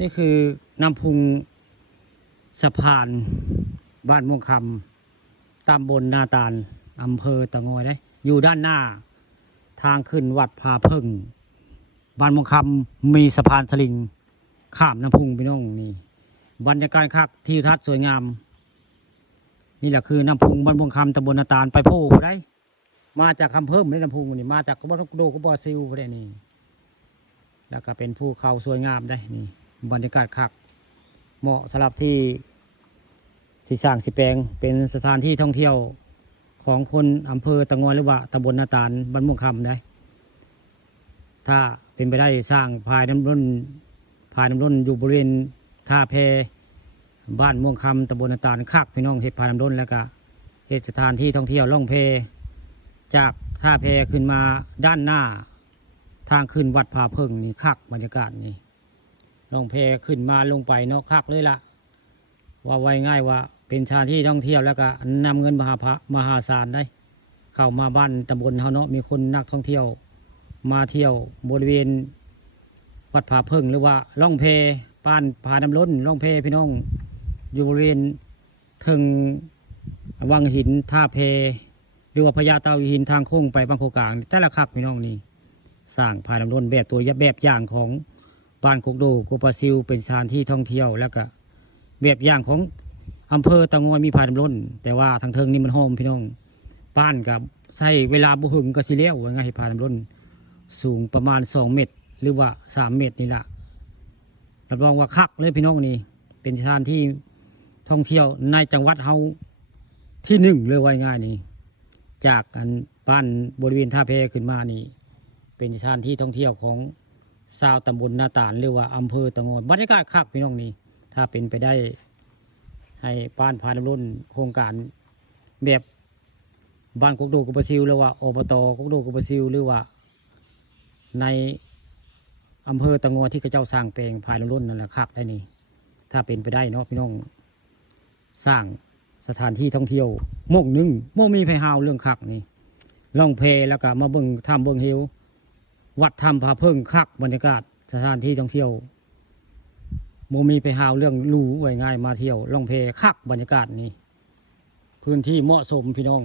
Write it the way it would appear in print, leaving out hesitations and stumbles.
นี่คือน้ำพุงสะพานบ้านม่วงคำตำบลนาตาลอำเภอตะงอยได้อยู่ด้านหน้าทางขึ้นวัดพาเพิ่งบ้านม่วงคำมีสะพานสลิงข้ามน้ำพุงไปน้องนี่บรรยากาศคักทิวทัศน์สวยงามนี่แหละคือน้ำพุงบ้านม่วงคำตำบลนาตาลไปโพได้ มาจากคำเพิ่มในน้ำพุงนี่มาจากกบโดกบซิวไปได้นี่แล้วก็เป็นภูเขาสวยงามได้นี่บรรยากาศคักเหมาะสำหรับที่สีสร้างสีแปลงเป็นสถานที่ท่องเที่ยวของคนอำเภอตะงอยหรือว่าตำบลนาตาลบ้านม่วงคำได้ถ้าเป็นไปได้สร้างพายน้ำล้นอยู่บริเวณท่าแพบ้านม่วงคำตำบลนาตาลคักพี่น้องเห็ดพายน้ำล้นแล้วก็เห็ดสถานที่ท่องเที่ยวล่องแพจากท่าแพขึ้นมาด้านหน้าทางขึ้นวัดพาเพิ่งนี่คักบรรยากาศนี่ล่องแพขึ้นมาลงไปเนาะคักเลยละว่าไว้ง่ายว่าเป็นสถานที่ท่องเที่ยวแล้วก็นำเงินมหาศาลได้ เข้ามาบ้านตำบลเฮาเนาะมีคนนักท่องเที่ยวมาเที่ยวบริเวณวัดผาเพิ่งหรือว่าล่องเพป้านผาน้ำล้นล่องเพพี่น้องอยู่บริเวณถึงวังหินท่าเพหรือว่าพญาเต่าหินทางโค้งไปบางโคกลางแต่ละคักพี่น้องนี่สร้างผาน้ำล้นแบบตัวแบบอย่างของบ้านกกโดโกปาซิลเป็นสถานที่ท่องเที่ยวแล้วก็แบบอย่างของอำเภอตะงอยมีผาน้ำล้นแต่ว่าทางเทิงนี่มันโฮมพี่น้องบ้านกับใช้เวลาบุหึงก็สิเลี้ยวว่าไงผาน้ำล้นสูงประมาณ2 เมตรหรือว่า3 เมตรนี่แหละรับรองว่าคักเลยพี่น้องนี่เป็นสถานที่ท่องเที่ยวในจังหวัดเฮาที่1เลยว่าง่ายนี่จากอันบ้านบริเวณท่าแพขึ้นมานี่เป็นสถานที่ท่องเที่ยวของชาวตำบลนาตาลหรือว่าอำเภอตะงอยบรรยากาศคักพี่น้องนี่ถ้าเป็นไปได้ให้บ้านผาน้ำล้นโครงการแบบบ้านกกโดกบซิลหรือว่าอบตกกโดกบซิลหรือว่าในอำเภอตะงอยที่เขาเจ้าสร้างแปลงภายในรุ่นนั่นแหละคักได้นี่ถ้าเป็นไปได้เนาะพี่น้องสร้างสถานที่ท่องเที่ยวโมกหนึ่งโมมีไพฮาวเรื่องคักนี่ล่องเพแล้วก็มาเบิ่งถ้ำเบิ่งเฮววัดถ้ำผาเพิ่งคักบรรยากาศสถานที่ท่องเที่ยวโมมีไพฮาวเรื่องลู่ไว้ง่ายมาเที่ยวล่องเพคักบรรยากาศนี่พื้นที่เหมาะสมพี่น้อง